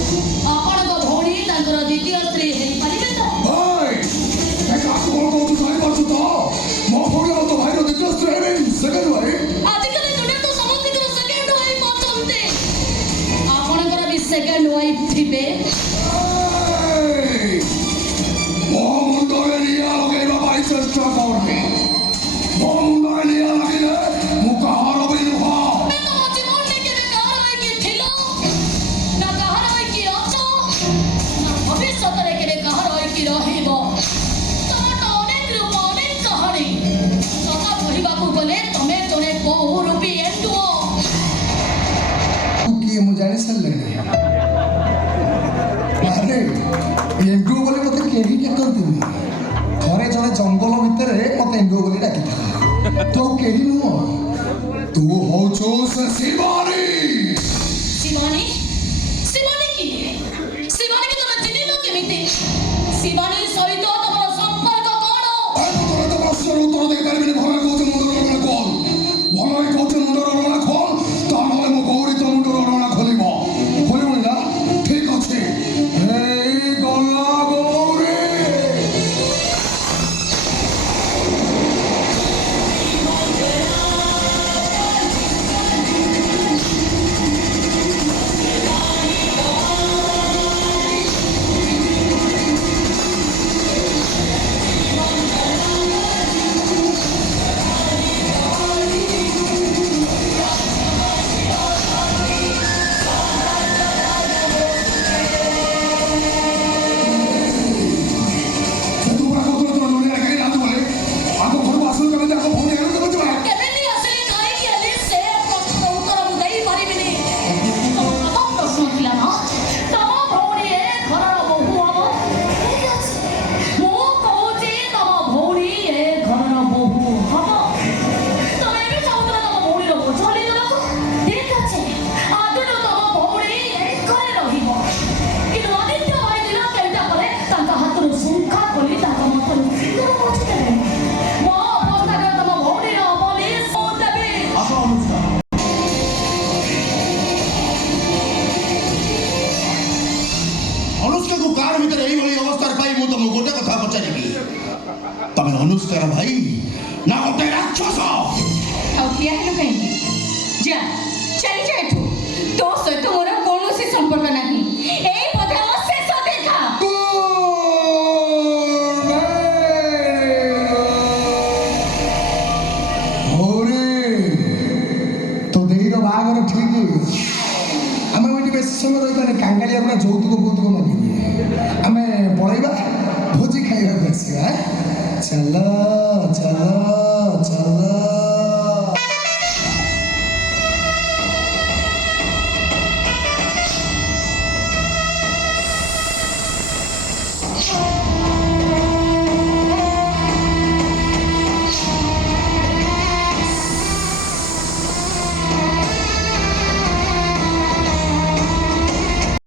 ଆପଣଙ୍କ ଭଉଣୀ ତାଙ୍କର ଦ୍ୱିତୀୟ ସ୍ତ୍ରୀ ହେଇପାରିବେ ତ? ଭାଇ କାହାକୁ କଣ କହୁଛୁ ଜାଣିପାରୁଛୁ ତ? ମୋ ଭଉଣୀ ଆଉ ତୋ ଭାଇର ଦ୍ୱିତୀୟ ସ୍ତ୍ରୀ ହେବେନି, ସେକେଣ୍ଡ ୱାଇଫ। ଆଜିକାଲି ଦୁନିଆରେ ତ ସମସ୍ତଙ୍କର ସେକେଣ୍ଡ ୱାଇଫ ଅଛନ୍ତି। ଆପଣଙ୍କର ବି ସେକେଣ୍ଡ ୱାଇଫ ଥିବେ। ମୋ ମୁଣ୍ଡରେ ନିଆଁ ଲଗେଇବା ପାଇଁ ଚେଷ୍ଟା କରନି। ମୋ ମୁଣ୍ଡରେ ନିଆଁ ଲାଗିଲେ ମୁଁ କାହାର ବି ନୁହଁ। ତମ ଜୀବନରେ କେବେ କାହାର ହେଇକି ଥିଲ ନା କାହାର ହେଇକି ଅଛ ନା ଭବିଷ୍ୟତରେ କେବେ କାହାର ହେଇକି ରହିବ? ତମର ତ ଅନେକ ରୂପ ଅନେକ କାହାଣୀ। କଥା କହିବାକୁ ଗଲେ ତମେ ଜଣେ ବହୁରୂପୀ ଏଣ୍ଡୁଅ। କିଏ ମୁଁ ଜାଣି ସାରିଲିଣି। ଆରେ ଏଣ୍ଡୁଅ ବୋଲି ମତେ କେହି ଡାକନ୍ତିନି। ଥରେ ଜଣେ ଜଙ୍ଗଲ ଭିତରେ ମତେ ଏଣ୍ଡୁଅ ବୋଲି ଡାକିଥିଲା। ତୁ କେହି ନୁହଁ, ତୁ ହଉଛୁ ସେ ଶିବାନୀ। ଶିବାନୀ? ଶିବାନୀ କିଏ? ଶିବାନୀକି ତମେ ଚିହ୍ନିଲ କେମିତି? ଶିବାନୀ ସହିତ ତମର ସମ୍ପର୍କ କଣ? ତୋର ତ ପ୍ରଶ୍ନର ଉତ୍ତର ଦେଇପାରିବିନି। ଭଲରେ କହୁଛୁ ମୁଣ୍ଡର ଅଡ଼ଣା ଖୋଲ। ଭଲରେ କହୁଛୁ ମୁଣ୍ଡର ଅଡ଼ଣା ଖୋଲ, ତା ନହେଲେ ମୋ ଗୌରୀ ତୋ ମୁଣ୍ଡର ଅଡ଼ଣା ଖୋଲିବ। ଖୋଲିବୁନି ନା? ଠିକ ଅଛି। ଏଇ ଗଲା ଗୌରୀ। କେମିତି ଆସିଲି କାହିଁକି ହେଲି ସେ ପ୍ରଶ୍ନର ଉତ୍ତର ମୁଁ ଦେଇପାରିବିନି। ତମ ପ୍ରଥମ ପ୍ରଶ୍ନ ଥିଲା ନା ତମ ଭଉଣୀ ଏ ଘରର ବୋହୂ ହବ? ଠିକ ଅଛି, ମୁଁ କହୁଛି ତମ ଭଉଣୀ ଏ ଘରର ବୋହୂ ହବ। ତମେ ବି ଚାହୁଁଥିଲ ତମ ଭଉଣୀର ବୋଝ ନେଇଦେବାକୁ। ଠିକ ଅଛି, ଆଜିଠୁ ତମ ଭଉଣୀ ଏ ଘରେ ରହିବ। କିନ୍ତୁ ଆଦିତ୍ୟ ଭାଇ ଦିନ କେଇଟା ପରେ ତାଙ୍କ ହାତରୁ ଶଙ୍ଖା ଖୋଲି ତାଙ୍କ ମତରୁ ସିନ୍ଦୁର ପୋଛି ଦେଲେ। ମୋ ଅବସ୍ଥାରେ ତମ ଭଉଣୀର ଅବନି ମୁଁ ଦେବି। ଅନୁଷ୍କାକୁ କାର ଭିତରେ ଏଇଭଳି ଅବସ୍ଥାରେ ପାଇ ମୁଁ ତମକୁ ଗୋଟେ କଥା ପଚାରିବି, ତମେ ଅନୁଷ୍କାର ଭାଇ ନା ଗୋଟେ ରାକ୍ଷସ? ଆଉ ଠିଆ ହେଲୁ କାହିଁକି? ଯା ଚାଲିଯା ଏଠୁ। ତୋ ସହିତ ମୋର କୌଣସି ସମ୍ପର୍କ ନାହିଁ। ଏଇ ବୋଧେ ମୋ ଶେଷ ଦେଖା। ତୋ ଦେଇର ବାହାଘର ଠିକ ହେଇଗଲା। ଆମେ ଏଠି ବେଶୀ ସମୟ ରହିବାନି। କାଙ୍ଗାଳିଆ ପୁରା ଯୌତୁକ ଫୌତୁକ ମାଗିବି। ଆମେ ପଳେଇବା ଭୋଜି ଖାଇବାକୁ ଆସିବା। ଚାଲ ଚାଲ।